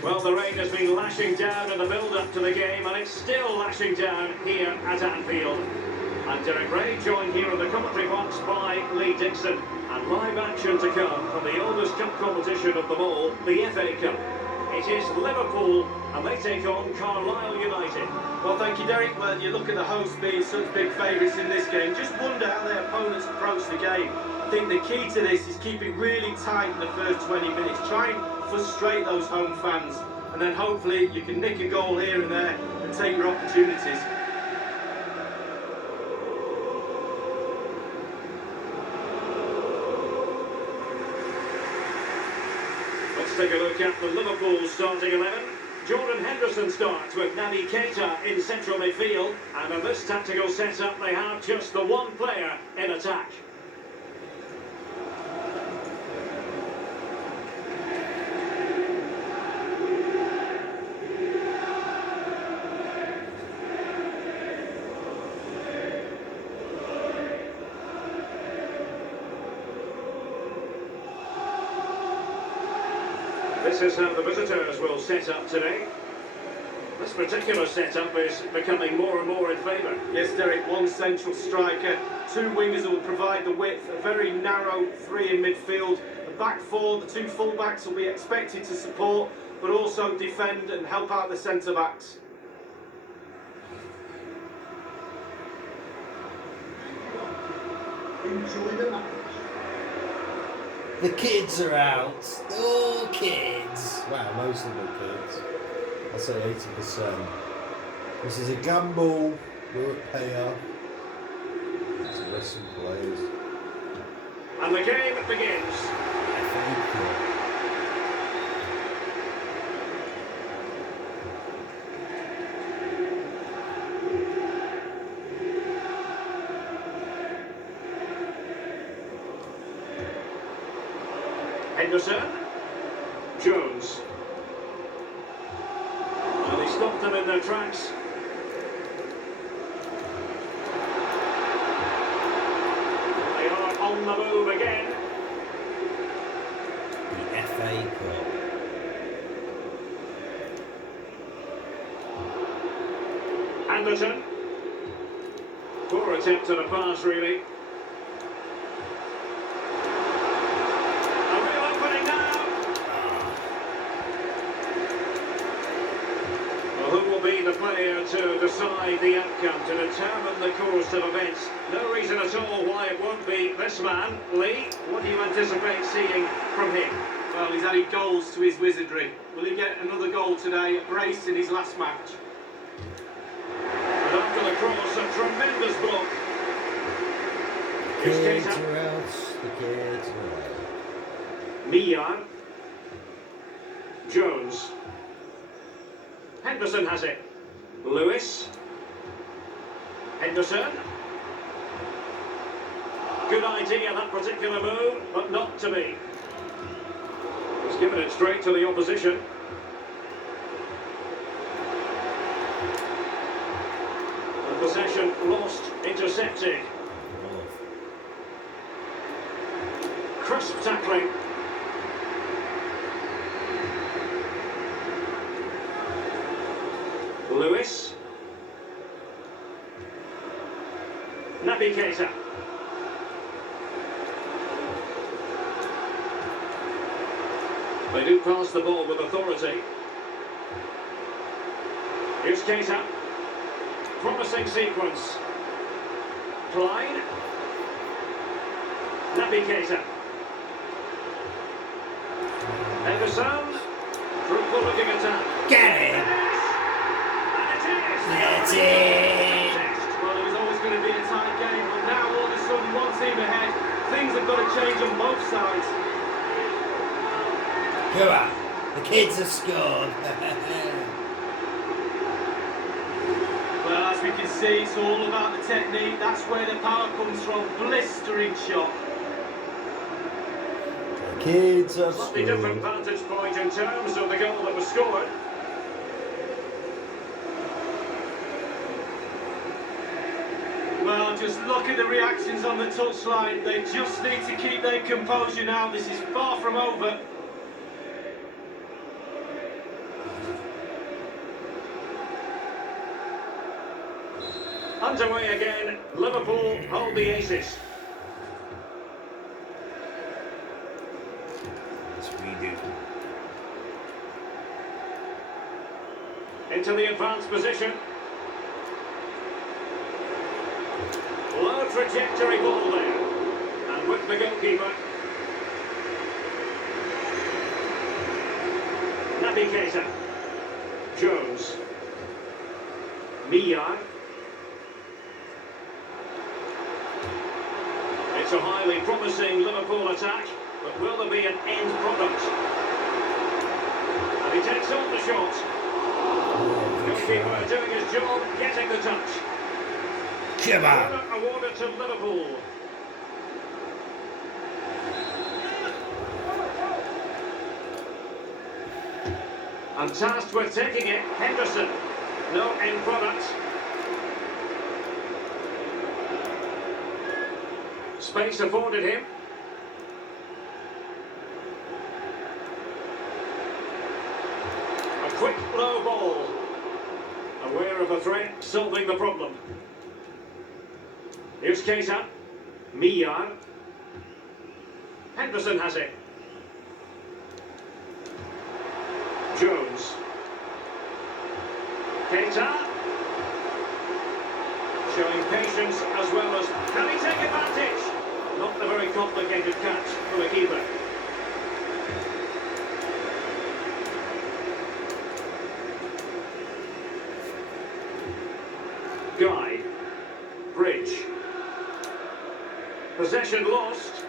Well, the rain has been lashing down in the build-up to the game, and it's still lashing down here at Anfield. I'm Derek Ray, joined here in the commentary box by Lee Dixon, and live action to come from the oldest cup competition of them all, the FA Cup. It is Liverpool, and they take on Carlisle United. Well, thank you, Derek. Well, you look at the hosts being such big favourites in this game, just wonder how their opponents approach the game. I think the key to this is keep it really tight in the first 20 minutes. Try and frustrate those home fans, and then hopefully you can nick a goal here and there and take your opportunities. Let's take a look at the Liverpool starting 11. Jordan Henderson starts with Naby Keita in central midfield, and in this tactical setup they have just the one player in attack. This is how the visitors will set up today. This particular setup is becoming more and more in favour. Yes, Derek, one central striker, two wingers who will provide the width, a very narrow three in midfield. The back four, the two full-backs will be expected to support, but also defend and help out the centre-backs. Enjoy the match. The kids are out. All kids. Wow, most of them are kids. I'll say 80%. This is a gamble. Will it pay off? It's a wrestling players. And the game begins. Henderson, Jones, and he stopped them in their tracks. They are on the move again. The FA Cup. Anderson, poor attempt at a pass really. Who will be the player to decide the outcome, to determine the course of events? No reason at all why it won't be this man. Lee, what do you anticipate seeing from him? Well, he's added goals to his wizardry. Will he get another goal today? A brace in his last match. And after the cross, a tremendous block. Kids are out. The kids are out. Miyar. Jones. Henderson has it. Lewis. Henderson. Good idea, that particular move, but not to be. He's given it straight to the opposition. And possession lost, intercepted. Crisp tackling. Lewis. Naby Keita. They do pass the ball with authority. Here's Keita. Promising sequence. Clyde. Naby Keita. Henderson. Fruitful looking attack. Get it! That's it! Well, it was always going to be a tight game, but now all of a sudden, one team ahead, things have got to change on both sides. Go on, the kids have scored. Well, as we can see, it's all about the technique. That's where the power comes from. Blistering shot. The kids have Slightly scored. different vantage point in terms of the goal that was scored. Well, just look at the reactions on the touchline. They just need to keep their composure now. This is far from over. Underway again, Liverpool hold the aces. Yes, we do. Into the advanced position. Low trajectory ball there. And with the goalkeeper. Naby Keita. Jones. Miyar. It's a highly promising Liverpool attack, but will there be an end product? And he takes on the shot. Goalkeeper doing his job, getting the touch. Come on. Corner awarded to Liverpool. And tasked with taking it, Henderson. No end product. Space afforded him. A quick low ball. Aware of the threat, solving the problem. Here's Keita. Miyar. Henderson has it. Jones. Keita. Showing patience as well as... Can he take advantage? Not a very complicated catch for the keeper. Guy. Bridge. Possession lost.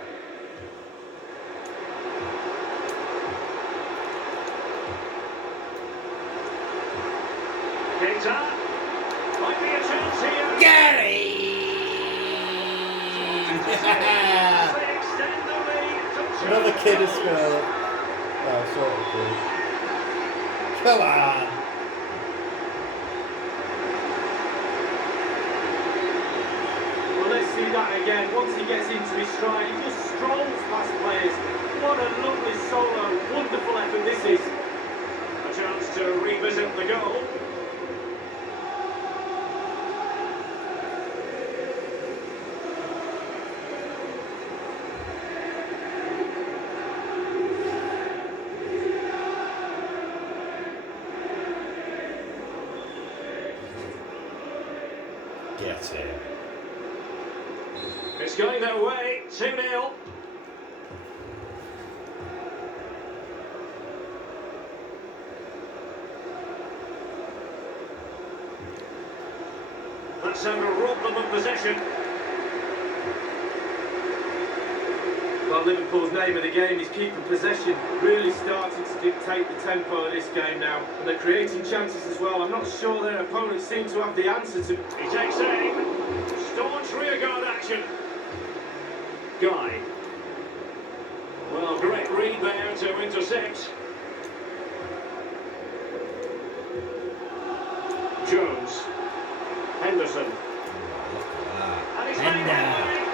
Keita. Might be a chance here. Gary! They extend the lead to 2 Another kid has goals. scored. Oh, sort of kid. Come on! Well, let's see that again. Once he gets into his stride, he just strolls past players. What a lovely solo. Wonderful effort this is. A chance to revisit the goal. Get it. It's going their way, 2-0. That's how to rob them of possession. Well, Liverpool's name of the game is keeping possession. Really starting to dictate the tempo of this game now. And they're creating chances as well. I'm not sure their opponents seem to have the answer to... He takes aim. Staunch rearguard action. Guy. Well, great read there to intercept. Jones. Henderson. And he's made Hender. it.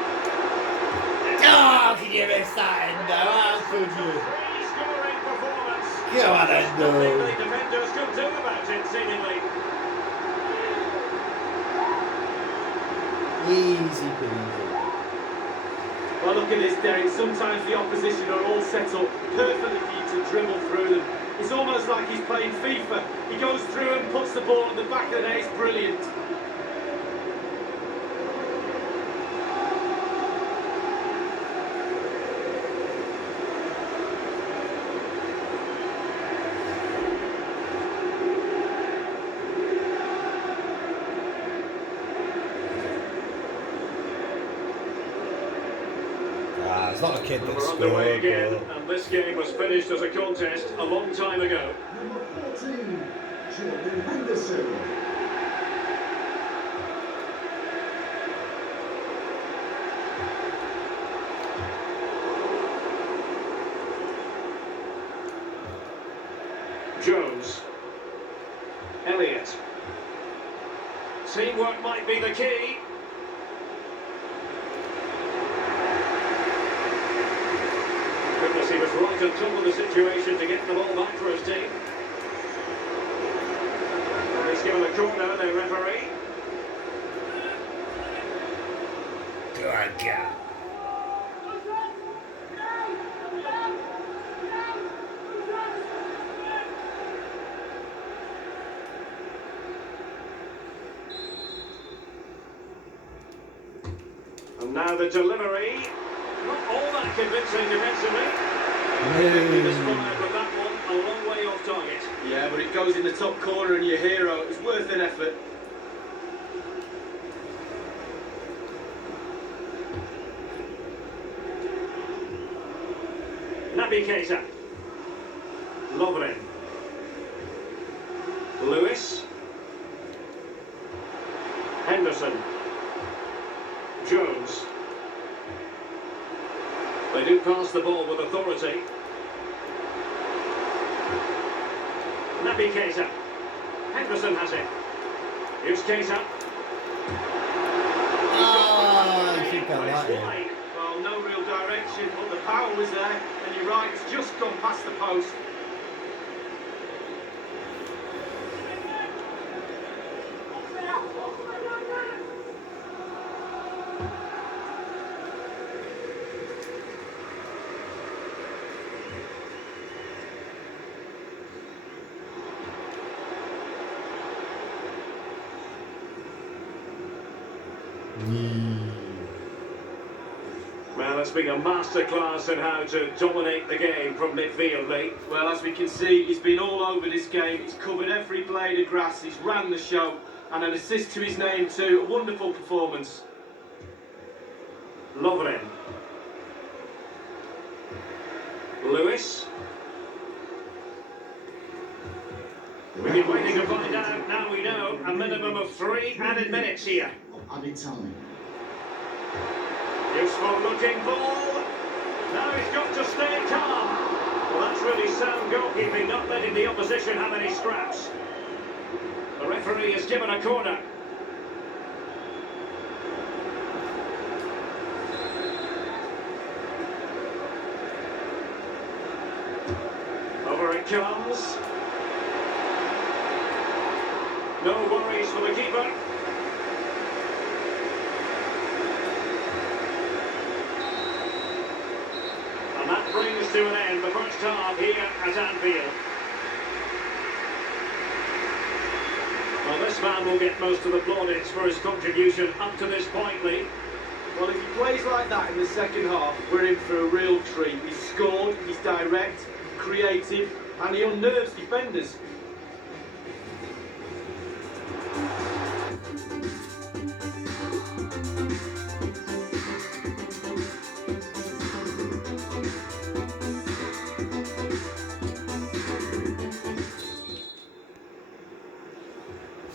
Oh, can you miss that, Endo? How could you? Free scoring performance. Come on, There's nothing Endo. the defenders could do about it, seemingly. Easy peasy. Well, look at this, Derek. Sometimes the opposition are all set up perfectly for you to dribble through them. It's almost like he's playing FIFA. He goes through and puts the ball in the back of the net. It's brilliant. It's not a kid And that we're underway scored. again, But... and this game was finished as a contest a long time ago. Number 14, Jordan Henderson. Jones. Elliott. Teamwork might be the key. Goodness, he was right on top of the situation to get the ball back for his team. And he's given a corner, the referee. striker. And now the delivery. Not all that convincing defensively. No. Misfired with that one, a long way off target. Yeah, but it goes in the top corner and your hero. It's worth an effort. Naby Keita. Lovren. Lewis. Henderson. Jones. They do pass the ball with authority. Naby Keita. Henderson has it. Here's Keita. Oh, I think I like it. Wide. Well, no real direction, but the power was there. And you're right, it's just gone past the post. Well, it's been a masterclass in how to dominate the game from midfield, Lee. Well, as we can see, he's been all over this game. He's covered every blade of grass. He's ran the show. And an assist to his name too. A wonderful performance. Lovren. Lewis. We've been waiting to find out. Now we know. A minimum of 3 added minutes here. Added time. Useful looking ball. Now he's got to stay calm. Well, that's really sound goalkeeping, not letting the opposition have any scraps. The referee has given a corner. Over it comes. No worries for the keeper. And that brings to an end the first half here at Anfield. Well, this man will get most of the plaudits for his contribution up to this point, Lee. Well, if he plays like that in the second half, we're in for a real treat. He's scored, he's direct, creative, and he unnerves defenders.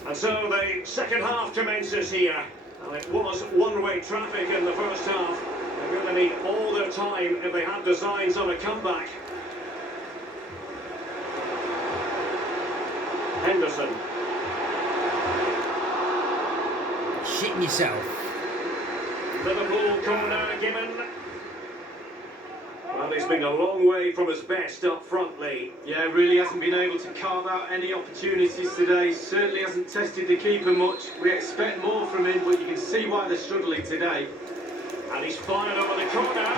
And so the second half commences here. And it was one-way traffic in the first half. They're going to need all their time if they have designs on a comeback. Henderson. Shitting yourself. Liverpool corner given. Well, he's been a long way from his best up front, Lee. Yeah, really hasn't been able to carve out any opportunities today. Certainly hasn't tested the keeper much. We expect more from him, but you can see why they're struggling today. And he's fired over the corner.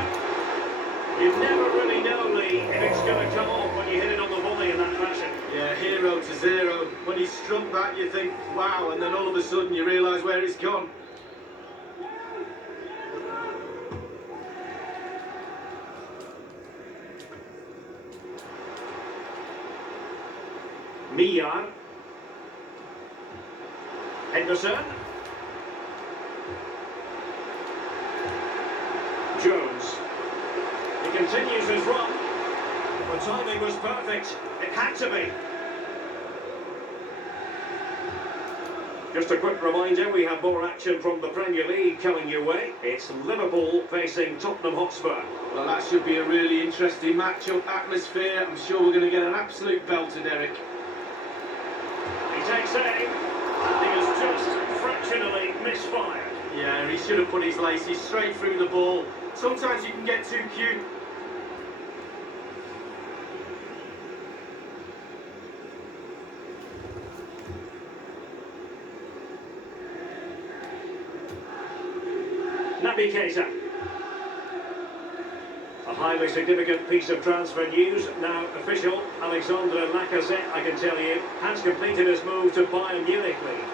You never really know, Lee, if it's going to come off when you hit it on the volley in that fashion. Yeah, 0-0. When he struck that, you think, wow, and then all of a sudden you realise where it's gone. Miyar. Henderson. Jones. He continues his run. The timing was perfect. It had to be. Just a quick reminder, we have more action from the Premier League coming your way. It's Liverpool facing Tottenham Hotspur. Well, that should be a really interesting match-up atmosphere. I'm sure we're going to get an absolute belter, Derek. He takes aim, and he has just fractionally misfired. Yeah, he should have put his laces straight through the ball. Sometimes you can get too cute. Naby Keita. A highly significant piece of transfer news, now official. Alexandre Lacazette, I can tell you, has completed his move to Bayern Munich league.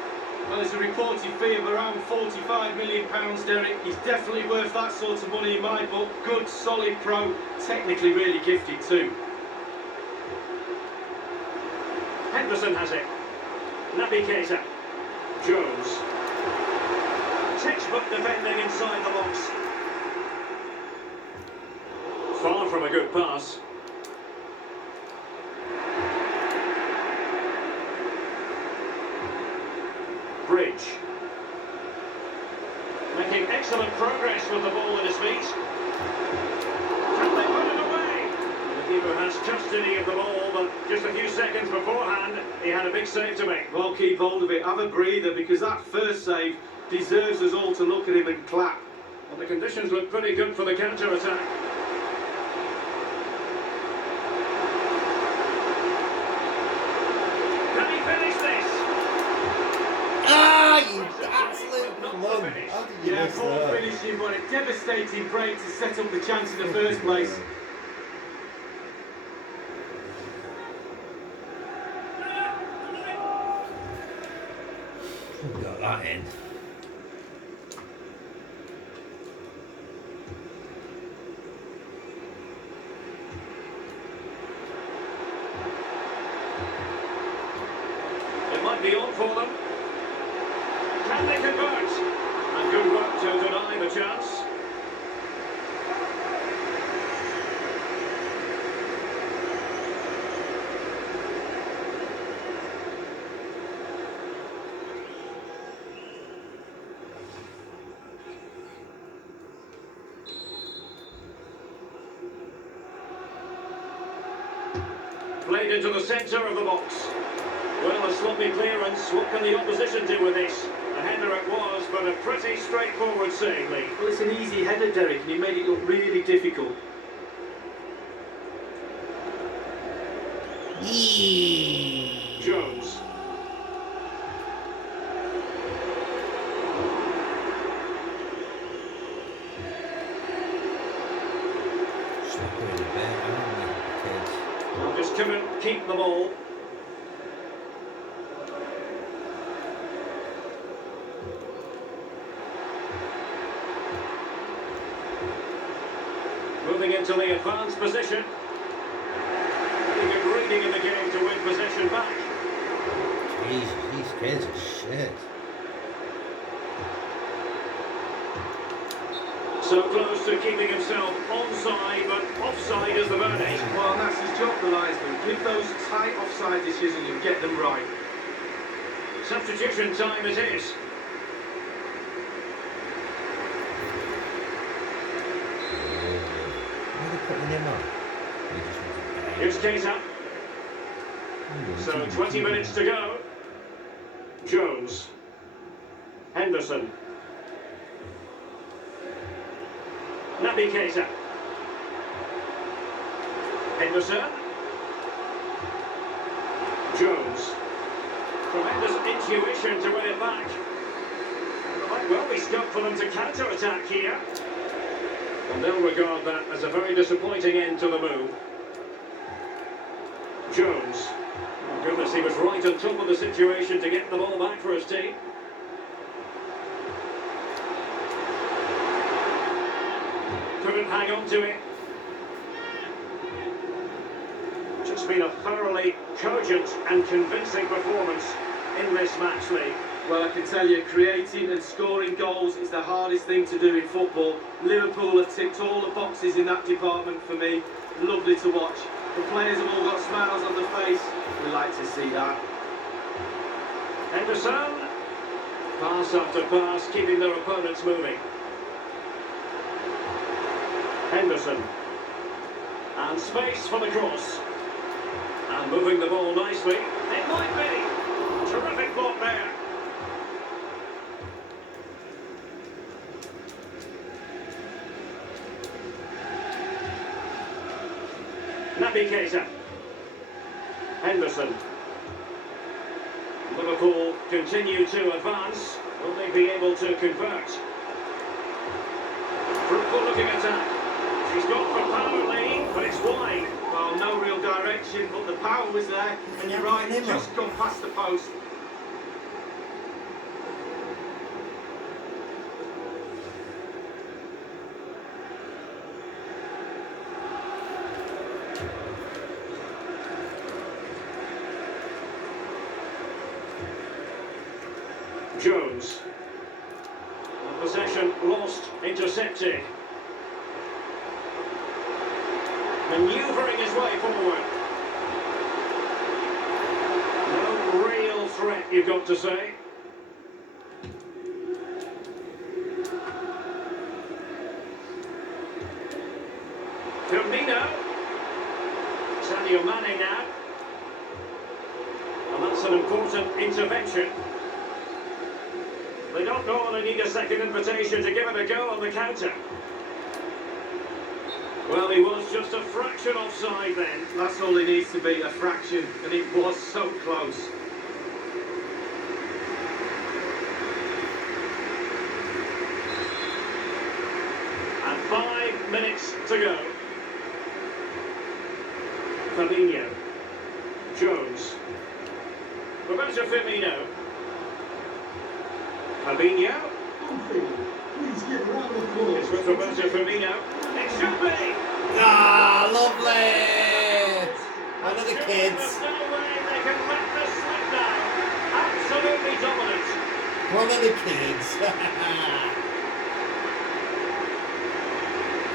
Well, there's a reported fee of around £45 million, Derek. He's definitely worth that sort of money in my book. Good, solid pro, technically really gifted too. Henderson has it. Naby Keita. Jones. Textbook defending inside the box. Far from a good pass. Bridge. Making excellent progress with the ball at his feet. Can they put it away? The keeper has custody of the ball, but just a few seconds beforehand, he had a big save to make. Well, keep hold of it, have a breather, because that first save deserves us all to look at him and clap. Well, the conditions look pretty good for the counter-attack. Can he finish this? Ah, you absolute plum. How did you Yeah, miss poor that? finishing, but a devastating break to set up the chance in the first place. Got that in. It might be on for them. Can they convert? And good work to deny the chance. Played into the centre of the box. Well, a sloppy clearance. What can the opposition do with this? A header it was, but a pretty straightforward save, Lee. Well, it's an easy header, Derek, and he made it look really difficult. Jones. Well, just couldn't keep the ball. Moving into the advanced position. Pretty good reading of the game to win possession back. Jesus, these kids are shit. So close to keeping himself onside, but offside is the verdict. Well, and that's his job, the linesman. Give those tight offside decisions and get them right. Substitution time it is. Why are they putting him on? Here's Keita. So 20 minutes to go. Jones. Henderson. Naby Keita. Henderson. Jones. Tremendous intuition to win it back. There might well be scope for them to counter-attack here. And they'll regard that as a very disappointing end to the move. Jones. Oh goodness, he was right on top of the situation to get the ball back for his team. Couldn't hang on to it. Just been a thoroughly cogent and convincing performance in this match, Lee. Well, I can tell you, creating and scoring goals is the hardest thing to do in football. Liverpool have ticked all the boxes in that department for me. Lovely to watch. The players have all got smiles on their face. We like to see that. Henderson. Pass after pass, keeping their opponents moving. Henderson. And space for the cross. And moving the ball nicely. It might be. Terrific block there. Naby Keita. Henderson. Liverpool continue to advance. Will they be able to convert? He's gone for power lead, but it's wide. Well, no real direction, but the power was there. And you're right, it's just gone past the post. Jones. Possession lost, intercepted. Manoeuvring his way forward. No real threat, you've got to say. Firmino. Sadio Mane now. And that's an important intervention. They don't know they need a second invitation to give it a go on the counter. Well, he was just a fraction offside then. That's all he needs to be, a fraction, and it was so close. And 5 minutes to go. Fabinho. Jones. Roberto Firmino. Fabinho. Please give a round of applause. It's with Roberto Firmino. It should be! Ah, lovely! Another Surely kids. There's no way they can let this slip now. Absolutely dominant. One of the kids.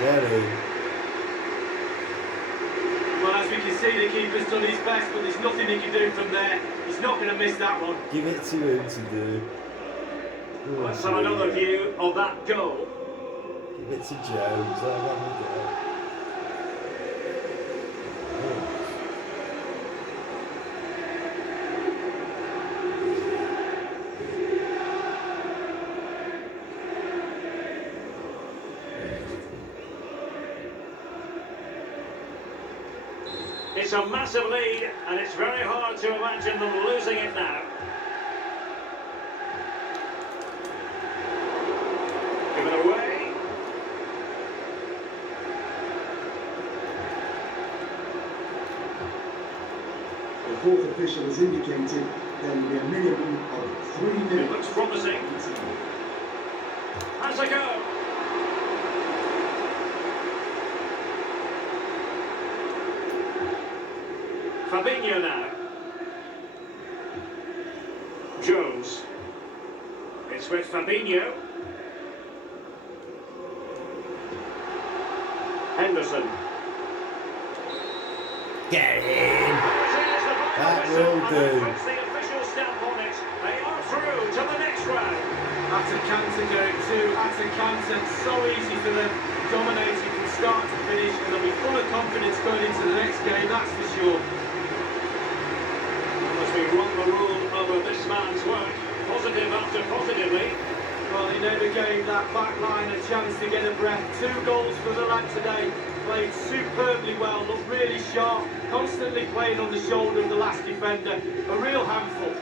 Get him. Well, as we can see, the keeper's done his best, but there's nothing he can do from there. He's not going to miss that one. Give it to him to do. Oh, Let's have another view of that goal. Give it to Jones. Let him have a go. It's a massive lead, and it's very hard to imagine them losing it now. Given away. The fourth official has indicated there will be a minimum of 3 minutes. It looks promising. Has a go. Fabinho now. Jones. It's with Fabinho. Henderson. Get in. That will do. Puts the official stamp on it. They are through to the next round. Atalanta going to Atalanta, so easy for them, dominating from start to finish, and they'll be full of confidence going into the next game, that's for sure. As we run the rule over this man's work, positive after positively. Well, he never gave that back line a chance to get a breath. 2 goals for the lad today. Played superbly well, looked really sharp, constantly playing on the shoulder of the last defender. A real handful.